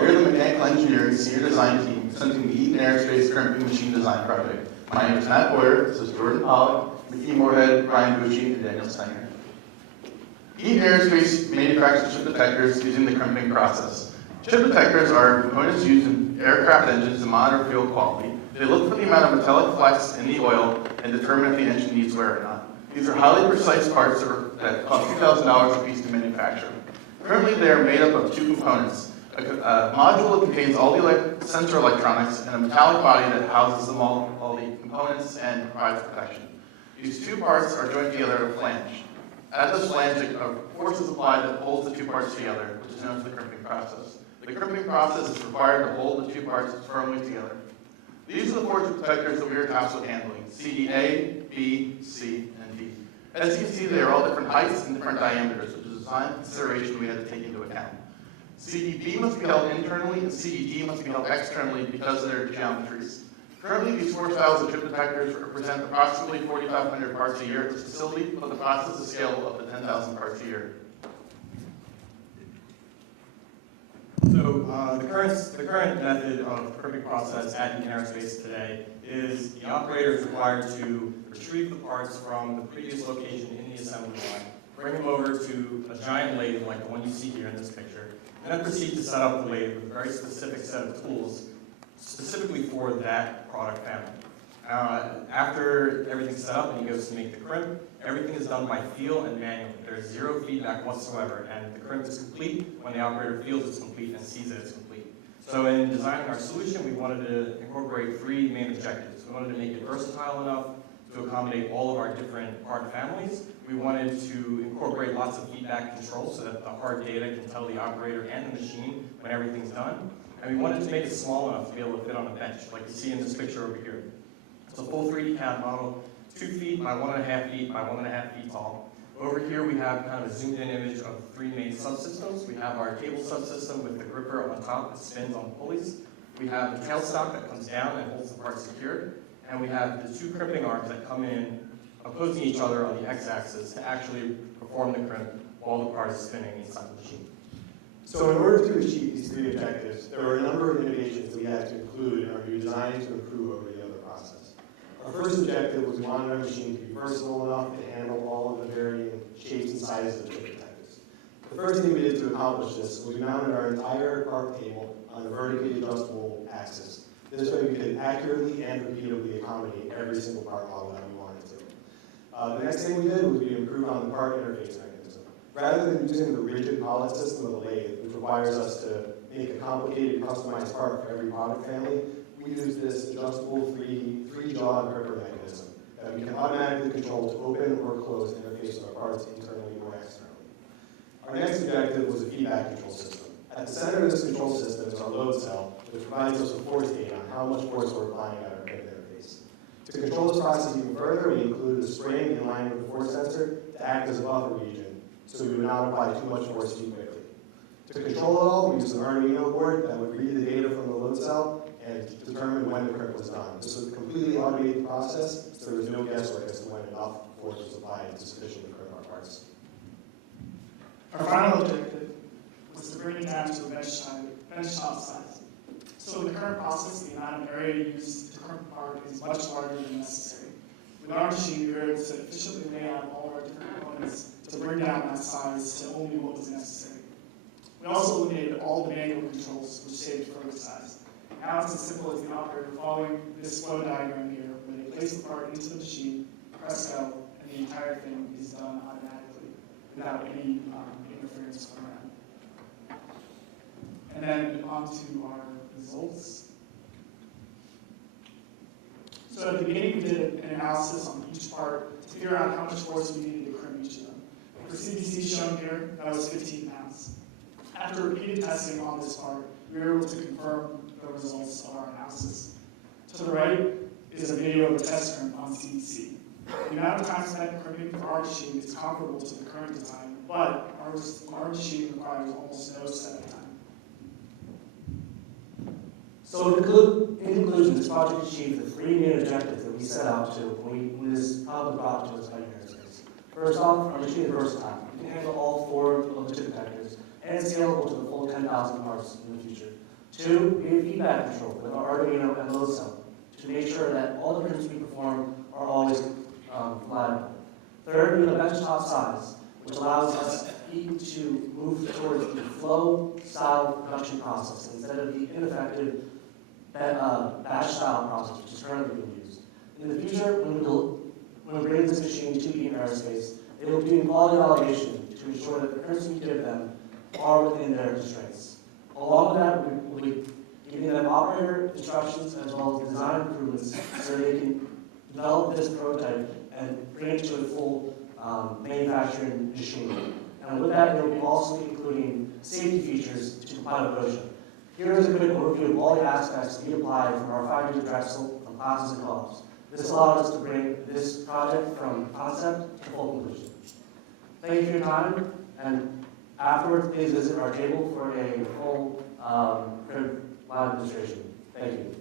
Hello, we're the Mechanical Engineering Senior Design Team presenting the Eaton Aerospace Crimping Machine Design Project. My name is Matt Boyer, this is Jordan Pollock, Mickey Moorhead, Brian Bucci, and Daniel Steiner. Eaton Aerospace manufactures chip detectors using the crimping process. Chip detectors are components used in aircraft engines to monitor fuel quality. They look for the amount of metallic flecks in the oil and determine if the engine needs wear or not. These are highly precise parts that cost $2,000 a piece to manufacture. Currently, they are made up of two components. A module that contains all the sensor electronics and a metallic body that houses them all the components and provides protection. These two parts are joined together at a flange. At this flange, a force is applied that holds the two parts together, which is known as the crimping process. The crimping process is required to hold the two parts firmly together. These are the four detectors that we are tasked with handling: CDA, B, C, and D. As you can see, they are all different heights and different diameters, which is a design consideration we had to take into account. CDB must be held internally and CDD must be held externally because of their geometries. Currently, these four styles of chip detectors represent approximately 4,500 parts a year at this facility, but the process is scalable up to 10,000 parts a year. So the current method of crimping process at Eaton Aerospace today is the operator is required to retrieve the parts from the previous location in the assembly line, bring them over to a giant lathe like the one you see here in this picture, and then proceed to set up the lathe with a very specific set of tools specifically for that product family. After everything's set up and he goes to make the crimp, everything is done by feel and manually. There's zero feedback whatsoever, and the crimp is complete when the operator feels it's complete and sees that it's complete. So in designing our solution, we wanted to incorporate three main objectives. We wanted to make it versatile enough to accommodate all of our different part families. We wanted to incorporate lots of feedback control so that the hard data can tell the operator and the machine when everything's done. And we wanted to make it small enough to be able to fit on a bench, like you see in this picture over here. It's a full 3D CAD model, 2 feet by 1.5 feet by 1.5 feet tall. Over here we have kind of a zoomed in image of three main subsystems. We have our cable subsystem with the gripper on top that spins on pulleys. We have the tailstock that comes down and holds the part secured. And we have the two crimping arms that come in opposing each other on the x-axis to actually perform the crimp while the part is spinning inside the machine. So in order to achieve these three objectives, there were a number of innovations that we had to include in our new design to improve over the other process. Our first objective was we wanted our machine to be versatile enough to handle all of the varying shapes and sizes of chip detectors. The first thing we did to accomplish this was we mounted our entire part cable on a vertically adjustable axis. This way we could accurately and repeatably accommodate every single part model that we wanted to. The next thing we did was we improved on the part interface mechanism. Rather than using the rigid pilot system of the lathe, which requires us to make a complicated customized part for every product family, we use this adjustable three-jawed gripper mechanism that we can automatically control to open or close the interface of our parts internally or externally. Our next objective was a feedback control system. At the center of this control system is our load cell, which provides us with force data on how much force we're applying at our crimp interface. To control this process even further, we included a spring in line with the force sensor to act as a buffer region, so we would not apply too much force too quickly. To control it all, we used an Arduino board that would read the data from the load cell and determine when the crimp was done. This was a completely automated process, so there was no guesswork as to when enough force was applied to sufficiently crimp our parts. Our final objective was to bring it down to a benchtop size. So in the current process, the amount of area used to crimp a part is much larger than necessary. With our machine, we were able to efficiently lay out all of our different components to bring down that size to only what was necessary. We also eliminated all the manual controls, which saved further size. Now it's as simple as the operator following this flow diagram here, where they place the part into the machine, press go, and the entire thing is done automatically without any interference from around. And then on to our results. So at the beginning, we did an analysis on each part to figure out how much force we needed to crimp each of them. For CBC shown here, that was 15 pounds. After repeated testing on this part, we were able to confirm the results of our analysis. To the right is a video of a test crimp on CBC. The amount of time spent crimping for our machine is comparable to the current design, but our machine requires almost no setup time. So in conclusion, this project achieved the three main objectives that we set out to when this problem was brought to us by Eaton Aerospace. First off, our machine is versatile. It can handle all four of the chip detectors, and it's scalable to the full 10,000 parts in the future. 2, we have feedback control with our Arduino and load cell to make sure that all the prints we perform are always reliable. 3rd, we have Benchtop Size, which allows us to move towards the flow style production process instead of the ineffective batch style process, which is currently being used. In the future, when we bring this machine to Eaton Aerospace, they will be doing quality validation to ensure that the prints we give them are within their constraints. Along with that, we will be giving them operator instructions as well as design improvements so they can develop this prototype and bring it to a full manufacturing machine. And with that, they will be also including safety features to comply with OSHA. Here is a quick overview of all the aspects we applied from our 5-year Drexel from classes and co-ops. This allowed us to bring this project from concept to full completion. Thank you for your time, and afterwards, please visit our table for a full line demonstration. Thank you.